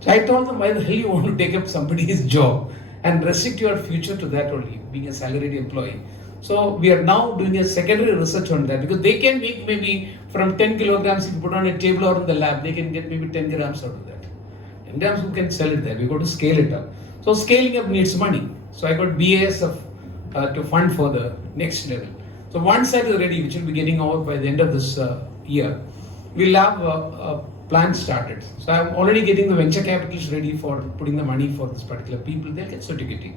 So I told them, why the hell you want to take up somebody's job and restrict your future to that only, being a salaried employee. So we are now doing a secondary research on that, because they can make maybe from 10 kilograms, if you put on a table or in the lab, they can get maybe 10 grams out of that. 10 grams, who can sell it there? We got to scale it up. So scaling up needs money. So I got BASF to fund for the next level. So one side is ready, which will be getting over by the end of this year. We'll have a plan started. So I'm already getting the venture capitalists ready for putting the money for this particular people. They'll get certificate.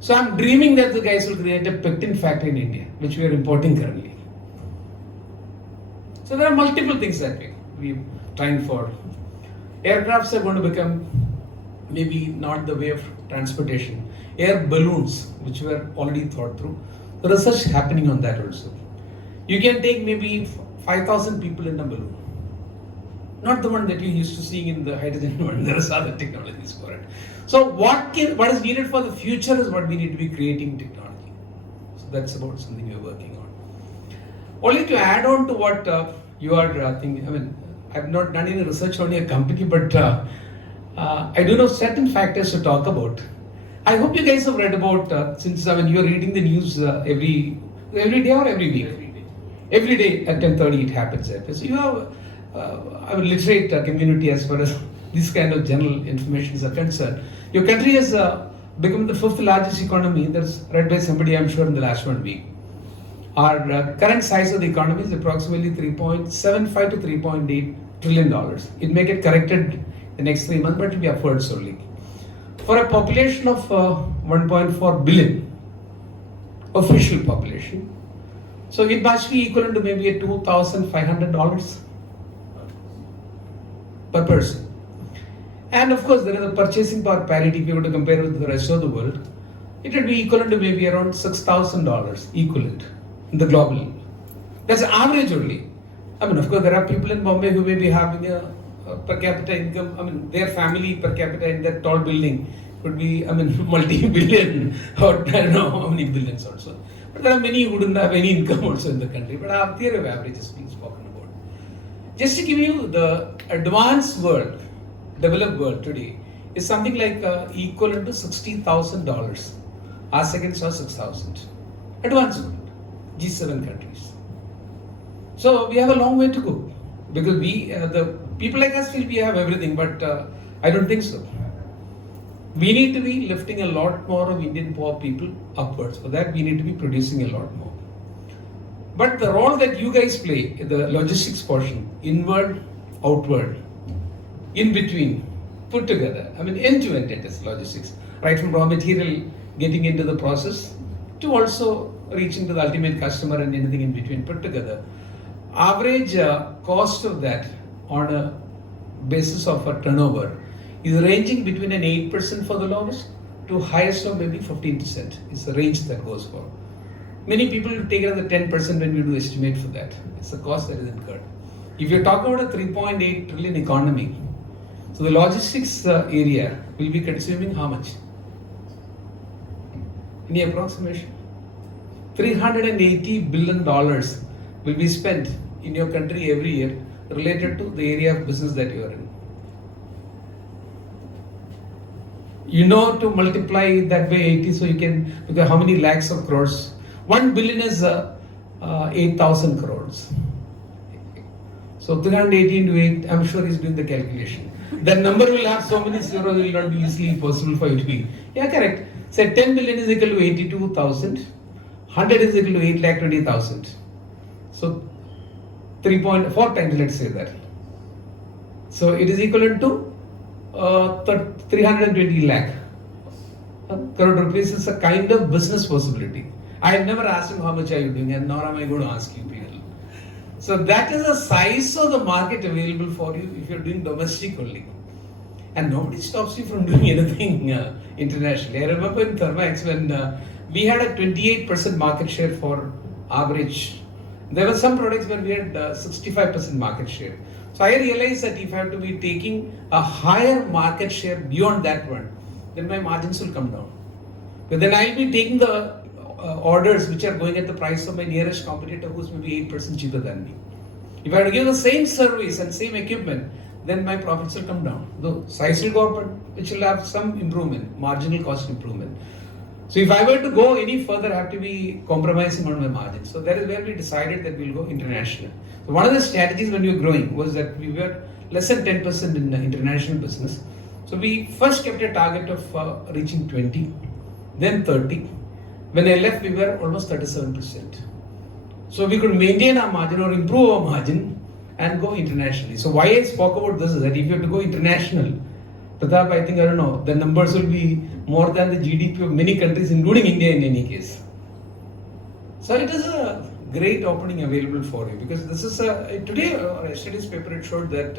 So I'm dreaming that the guys will create a pectin factory in India, which we are importing currently. So there are multiple things that we're trying for. Aircrafts are going to become maybe not the way of transportation. Air balloons, which were already thought through. The research happening on that also. You can take maybe 5,000 people in a balloon. Not the one that you're used to seeing in the hydrogen one. There are other technologies for it. So what is needed for the future is what we need to be creating technology. So that's about something we're working on. Only to add on to what you are thinking, I mean, I've not done any research on your company, but I do know certain factors to talk about. I hope you guys have read about, since you're reading the news every day or every week? Every day at 10:30 it happens. So you have a literate community as far as this kind of general information is concerned. Your country has become the 5th largest economy. That's read by somebody, I'm sure, in the last 1 week. Our current size of the economy is approximately $3.75 to $3.8 trillion. It may get corrected the next 3 months, but it will be upwards only. For a population of 1.4 billion, official population, so it must be equivalent to maybe a $2,500 per person. And of course, there is a purchasing power parity. If you were to compare with the rest of the world, it would be equivalent to maybe around $6,000 equivalent in the global. That's average only. I mean, of course, there are people in Bombay who may be having a per capita income. I mean, their family per capita in that tall building could be, multi-billion or I don't know how many billions also. But there are many who don't have any income also in the country. But our theory of average is being spoken about. Just to give you the advanced world, developed world today, is something like equivalent to $60,000. Our second saw 6,000. Advanced world, G7 countries. So we have a long way to go, because the people like us feel we have everything, but I don't think so. We need to be lifting a lot more of Indian poor people upwards. For that, we need to be producing a lot more. But the role that you guys play, the logistics portion, inward, outward, in between, put together. End to end it is logistics. Right from raw material getting into the process to also reaching to the ultimate customer and anything in between put together. Average cost of that on a basis of a turnover is ranging between an 8% for the lowest to highest of maybe 15%. It's the range that goes for. Many people take it as a 10% when we do estimate for that. It's the cost that is incurred. If you're talking about a 3.8 trillion economy, so the logistics area will be consuming how much? Any approximation? $380 billion will be spent in your country every year related to the area of business that you are in. You know, to multiply that by 80, so you can, because how many lakhs of crores? 1 billion is 8,000 crores. So 380 into 8, I'm sure he's doing the calculation. That number will have so many zeros, it will not be easily possible for you to be. Yeah, correct. Say 10 billion is equal to 82,000. 100 is equal to 8,20,000. So 3.4 times, let's say that. So it is equivalent to 320 lakh crore rupees is a kind of business possibility. I have never asked him how much are you doing, and nor am I going to ask you people. So that is the size of the market available for you if you're doing domestic only. And nobody stops you from doing anything internationally. I remember in Thermax when we had a 28% market share for average. There were some products where we had 65% market share. So I realized that if I have to be taking a higher market share beyond that one, then my margins will come down. But then I'll be taking the orders which are going at the price of my nearest competitor who's maybe 8% cheaper than me. If I have to give the same service and same equipment, then my profits will come down. The size will go up, but which will have some improvement, marginal cost improvement. So if I were to go any further, I have to be compromising on my margins. So that is where we decided that we'll go international. So one of the strategies when we were growing was that we were less than 10% in the international business. So we first kept a target of reaching 20, then 30. When I left, we were almost 37%. So we could maintain our margin or improve our margin and go internationally. So why I spoke about this is that if you have to go international, Pratap, I think, I don't know, the numbers will be more than the GDP of many countries, including India in any case. So it is a great opening available for you, because this is today or yesterday's paper, it showed that